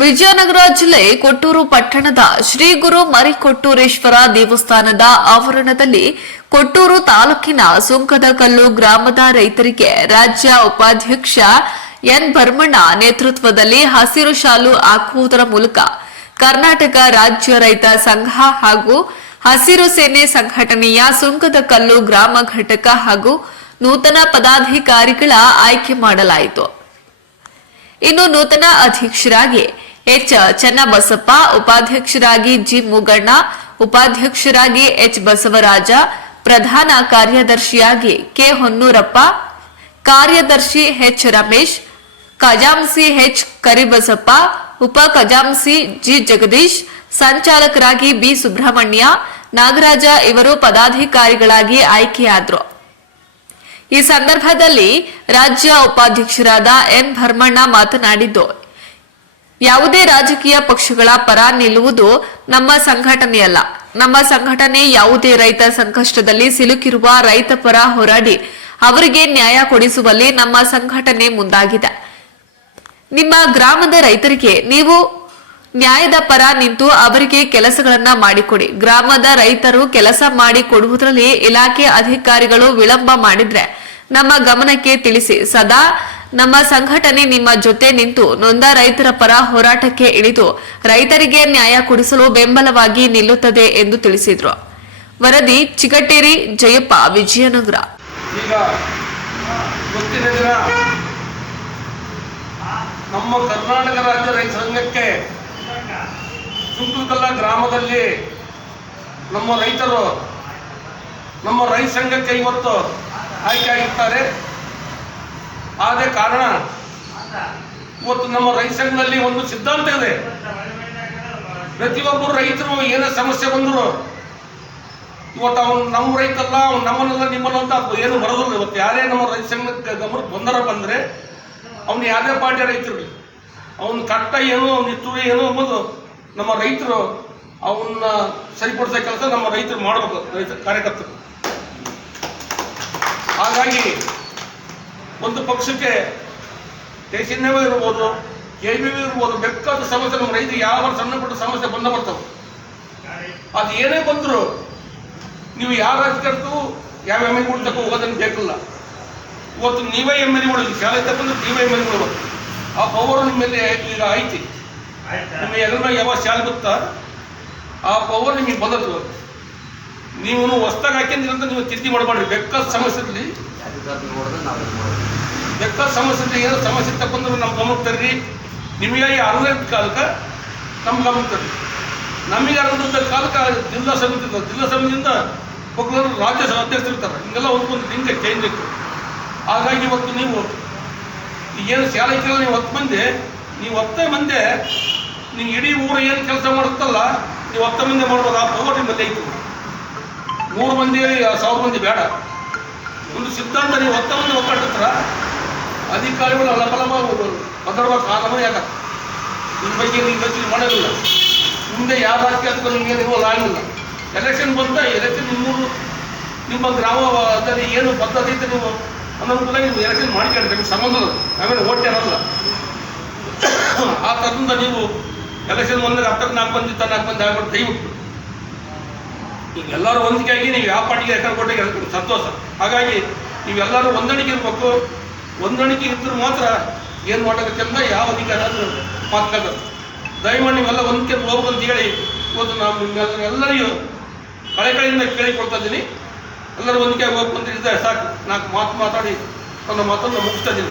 ವಿಜಯನಗರ ಜಿಲ್ಲೆ ಕೊಟ್ಟೂರು ಪಟ್ಟಣದ ಶ್ರೀ ಗುರು ಮರಿಕೊಟ್ಟೂರೇಶ್ವರ ದೇವಸ್ಥಾನದ ಆವರಣದಲ್ಲಿ ಕೊಟ್ಟೂರು ತಾಲೂಕಿನ ಸುಂಕದಕಲ್ಲು ಗ್ರಾಮದ ರೈತರಿಗೆ ರಾಜ್ಯ ಉಪಾಧ್ಯಕ್ಷ ಎನ್ ಭರಮಣ್ಣ ನೇತೃತ್ವದಲ್ಲಿ ಹಸಿರು ಶಾಲು ಹಾಕುವುದರ ಮೂಲಕ ಕರ್ನಾಟಕ ರಾಜ್ಯ ರೈತ ಸಂಘ ಹಾಗೂ ಹಸಿರು ಸೇನೆ ಸಂಘಟನೆಯ ಸುಂಕದಕಲ್ಲು ಗ್ರಾಮ ಘಟಕ ಹಾಗೂ ನೂತನ ಪದಾಧಿಕಾರಿಗಳ ಆಯ್ಕೆ ಮಾಡಲಾಯಿತು. ಇನ್ನು ನೂತನ ಅಧ್ಯಕ್ಷರಾಗಿ ಎಚ್ ಚನ್ನಬಸಪ್ಪ, ಉಪಾಧ್ಯಕ್ಷರಾಗಿ ಜಿ ಮುಗಣ್ಣ, ಉಪಾಧ್ಯಕ್ಷರಾಗಿ ಎಚ್ ಬಸವರಾಜ, ಪ್ರಧಾನ ಕಾರ್ಯದರ್ಶಿಯಾಗಿ ಕೆ ಹೊನ್ನೂರಪ್ಪ, ಕಾರ್ಯದರ್ಶಿ ಎಚ್ ರಮೇಶ್, ಖಜಾಂಸಿ ಎಚ್ ಕರಿಬಸಪ್ಪ, ಉಪ ಖಜಾಂಸಿ ಜಿ ಜಗದೀಶ್, ಸಂಚಾಲಕರಾಗಿ ಬಿ ಸುಬ್ರಹ್ಮಣ್ಯ, ನಾಗರಾಜ ಇವರು ಪದಾಧಿಕಾರಿಗಳಾಗಿ ಆಯ್ಕೆಯಾದರು. ಈ ಸಂದರ್ಭದಲ್ಲಿ ರಾಜ್ಯ ಉಪಾಧ್ಯಕ್ಷರಾದ ಎನ್ ಭರಮಣ್ಣ ಮಾತನಾಡಿದ್ದು, ಯಾವುದೇ ರಾಜಕೀಯ ಪಕ್ಷಗಳ ಪರ ನಿಲ್ಲುವುದು ನಮ್ಮ ಸಂಘಟನೆಯಲ್ಲ. ನಮ್ಮ ಸಂಘಟನೆ ಯಾವುದೇ ರೈತ ಸಂಕಷ್ಟದಲ್ಲಿ ಸಿಲುಕಿರುವ ರೈತ ಪರ ಹೋರಾಡಿ ಅವರಿಗೆ ನ್ಯಾಯ ಕೊಡಿಸುವಲ್ಲಿ ನಮ್ಮ ಸಂಘಟನೆ ಮುಂದಾಗಿದೆ. ನಿಮ್ಮ ಗ್ರಾಮದ ರೈತರಿಗೆ ನೀವು ನ್ಯಾಯದ ಪರ ನಿಂತು ಅವರಿಗೆ ಕೆಲಸಗಳನ್ನ ಮಾಡಿಕೊಡಿ. ಗ್ರಾಮದ ರೈತರು ಕೆಲಸ ಮಾಡಿ ಕೊಡುವುದರಲ್ಲಿ ಇಲಾಖೆ ಅಧಿಕಾರಿಗಳು ವಿಳಂಬ ಮಾಡಿದ್ರೆ ನಮ್ಮ ಗಮನಕ್ಕೆ ತಿಳಿಸಿ. ಸದಾ ನಮ್ಮ ಸಂಘಟನೆ ನಿಮ್ಮ ಜೊತೆ ನಿಂತು ನೊಂದ ರೈತರ ಪರ ಹೋರಾಟಕ್ಕೆ ಇಳಿದು ರೈತರಿಗೆ ನ್ಯಾಯ ಕೊಡಿಸಲು ಬೆಂಬಲವಾಗಿ ನಿಲ್ಲುತ್ತದೆ ಎಂದು ತಿಳಿಸಿದರು. ವರದಿ ಚಿಗಟೇರಿ ಜಯಪ್ಪ, ವಿಜಯನಗರ. ಈಗ ಗೊತ್ತಿನ ದಿನ ನಮ್ಮ ಕರ್ನಾಟಕ ರಾಜ್ಯ ರೈತ ಸಂಘಕ್ಕೆ ಸುಂಕದಕಲ್ಲ ಗ್ರಾಮದಲ್ಲಿ ನಮ್ಮ ರೈತರು ನಮ್ಮ ರೈತ ಸಂಘಕ್ಕೆ ಇವತ್ತು ಆಯ್ಕೆ ಆಗಿರ್ತಾರೆ. ಆದ ಕಾರಣ ಇವತ್ತು ನಮ್ಮ ರೈತ ಸಂಘದಲ್ಲಿ ಒಂದು ಸಿದ್ಧಾಂತ ಇದೆ. ಪ್ರತಿಯೊಬ್ಬರು ರೈತರು ಏನೇ ಸಮಸ್ಯೆ ಬಂದರು ಇವತ್ತು ಅವನು ನಮ್ಮ ರೈತಲ್ಲ, ಅವ್ನು ನಮ್ಮನ್ನೆಲ್ಲ ನಿಮ್ಮಲ್ಲ ಅಂತ ಏನು ಬರೋದಿಲ್ಲ. ಇವತ್ತು ಯಾರೇ ನಮ್ಮ ರೈತ ಸಂಘಕ್ಕೆ ಗಮನಕ್ಕೆ ಬಂದರೆ ಅವನು ಯಾವುದೇ ಪಾರ್ಟಿಯ ರೈತರು ಅವನ ಕಟ್ಟ ಏನು ನಿಟ್ಟೂರು ಏನು ಎಂಬುದು ನಮ್ಮ ರೈತರು ಅವನ್ನ ಸರಿಪಡಿಸೋ ಕೆಲಸ ನಮ್ಮ ರೈತರು ಮಾಡಬೇಕು, ರೈತ ಕಾರ್ಯಕರ್ತರು. ಹಾಗಾಗಿ ಒಂದು ಪಕ್ಷಕ್ಕೆ TCNV ಇರ್ಬೋದು, KBV ಇರ್ಬೋದು, ಬೇಕಾದ ಸಮಸ್ಯೆ ನಮ್ಮ ರೈತರಿಗೆ ಯಾವ ಸಣ್ಣ ಪುಟ್ಟ ಸಮಸ್ಯೆ ಬರ್ತವೆ. ಅದು ಏನೇ ಬಂದರೂ ನೀವು ಯಾವ ರಾಜಕೀಯಕ್ಕೂ ಯಾವ MLA ತಕ್ಕ ಹೋಗೋದನ್ನು ಬೇಕಿಲ್ಲ. ಇವತ್ತು ನೀವೇ MLA ಶಾಲೆ ತಗೊಂಡು ನೀವೇ MLA ಆ ಪವರ್ ನಿಮ್ಮ ಮೇಲೆ ಈಗ ಐತಿ. ನಿಮಗೆ ಎಲ್ಲ ಯಾವ ಶಾಲೆ ಗೊತ್ತಾ ಆ ಪವರ್ ನಿಮಗೆ ಬಂದದ್ದು. ನೀವು ಹೊಸ್ದಾಗಿ ಹಾಕಿದ್ರಂತ ನೀವು ಚಿಂತೆ ಮಾಡಬೇಡ್ರಿ. ಬೇಕಾದ ಸಮಸ್ಯೆ ಇರಲಿ, ಬೇಕಾದ ಸಮಸ್ಯೆ ಏನೋ ಸಮಸ್ಯೆ ತಗೊಂಡ್ರು ನಮ್ಮ ಗಮನಕ್ಕೆ ತರ್ರಿ. ನಿಮಗೆ ಅರ್ಧ ಕಾಲಕ್ಕೆ ನಮ್ಮ ಗಮನಕ್ಕೆ ತರ್ರಿ. ನಮಗೆ ಅರ್ಧ ಕಾಲಕ್ಕೆ ಜಿಲ್ಲಾ ಸಮಿತಿ ಇರ್ತದೆ. ಜಿಲ್ಲಾ ಸಮಿತಿಯಿಂದ ಒಬ್ಬರು ರಾಜ್ಯ ಅಧ್ಯಕ್ಷರು ಇರ್ತಾರೆ. ಹಿಂಗೆಲ್ಲ ಒಂದು ಲಿಂಕ್ ಚೇಂಜ್ ಇತ್ತು. ಹಾಗಾಗಿ ಇವತ್ತು ನೀವು ಏನು ಶಾಲೆ ಕೇಳ ನೀವು 10 ಮಂದಿ, ನೀವು 10 ಮಂದಿ ನೀವು ಇಡೀ ಊರು ಏನು ಕೆಲಸ ಮಾಡುತ್ತಲ್ಲ ನೀವು 10 ಮಂದಿ ಮಾಡ್ಬೋದು. ಆ ಪವರ್ ನಿಮ್ಮಲ್ಲಿ ಐತು. 100 ಮಂದಿ 1000 ಮಂದಿ ಬೇಡ. ಒಂದು ಸಿದ್ಧಾಂತ ನೀವು 10 ಮಂದಿ ಒಕ್ಕಟ್ಟಿರ್ತಾರ ಅಧಿಕಾರಿಗಳು ಅಲಬಲಮ ಭದ್ರವ ಕಾಲಮ ಯಾಕ ನಿಮ್ಮ ಬಗ್ಗೆ ನೀವು ಯೋಚನೆ ಮಾಡೋದಿಲ್ಲ. ಮುಂದೆ ಯಾವ ರಾಜಕೀಯ ನಿಮಗೆ ಇನ್ವಾಲ್ವ್ ಆಗಿಲ್ಲ. ಎಲೆಕ್ಷನ್ ಬಂದ ಎಲೆಕ್ಷನ್ ನಿಮ್ಮ ಗ್ರಾಮದಲ್ಲಿ ಏನು ಪದ್ಧತಿ ಐತೆ ನೀವು ಅನ್ನೋದನ್ನ ನೀವು ಎಲೆಕ್ಷನ್ ಮಾಡ್ಕೊಂಡ್ರೆ ನಿಮ್ಗೆ ಸಂಬಂಧ ಆಮೇಲೆ ಓಟ್ ಏನಲ್ಲ. ಆ ಥರದಿಂದ ನೀವು ಎಲೆಕ್ಷನ್ ಬಂದಾಗ 10ಕ್ಕೆ 4 ಮಂದಿ 4 ಮಂದಿ ಆಗ್ಬಿಟ್ಟು ಕೈಬಿಟ್ಟು ಈಗ ಎಲ್ಲರೂ ಹೊಂದಿಕೆಯಾಗಿ ನೀವು ಯಾವ ಪಾರ್ಟಿಗೆ ರೆಕಾರ್ಡ್ ಕೊಟ್ಟಿಗೆ ಸಂತೋಷ. ಹಾಗಾಗಿ ನೀವೆಲ್ಲರೂ ಹೊಂದಾಣಿಕೆ ಇರಬೇಕು. ಹೊಂದಾಣಿಕೆ ಇದ್ದರೂ ಮಾತ್ರ ಏನು ಮಾಡೋಕ್ಕೆ ಚಂದ ಯಾವ ಅಧಿಕಾರ ಮಾತುಕತೆ. ದಯಮಾಡಿ ನೀವೆಲ್ಲ ಹೊಂದಿಕೆ ಹೋಗ್ಬೇಕು ಅಂತ ಹೇಳಿ ಇವತ್ತು ನಾವು ಎಲ್ಲರಿಗೂ ಕಳೆಯಿಂದ ಕೇಳಿಕೊಳ್ತಾ ಇದ್ದೀನಿ. ಎಲ್ಲರೂ ಹೊಂದಿಕೆ ಹೋಗ್ಬೇಕು ಅಂತ ಇದ್ದರೆ ಸಾಕು. 4 ಮಾತು ಮಾತಾಡಿ ನನ್ನ ಮಾತನ್ನು ಮುಗಿಸ್ತಾ ಇದ್ದೀನಿ.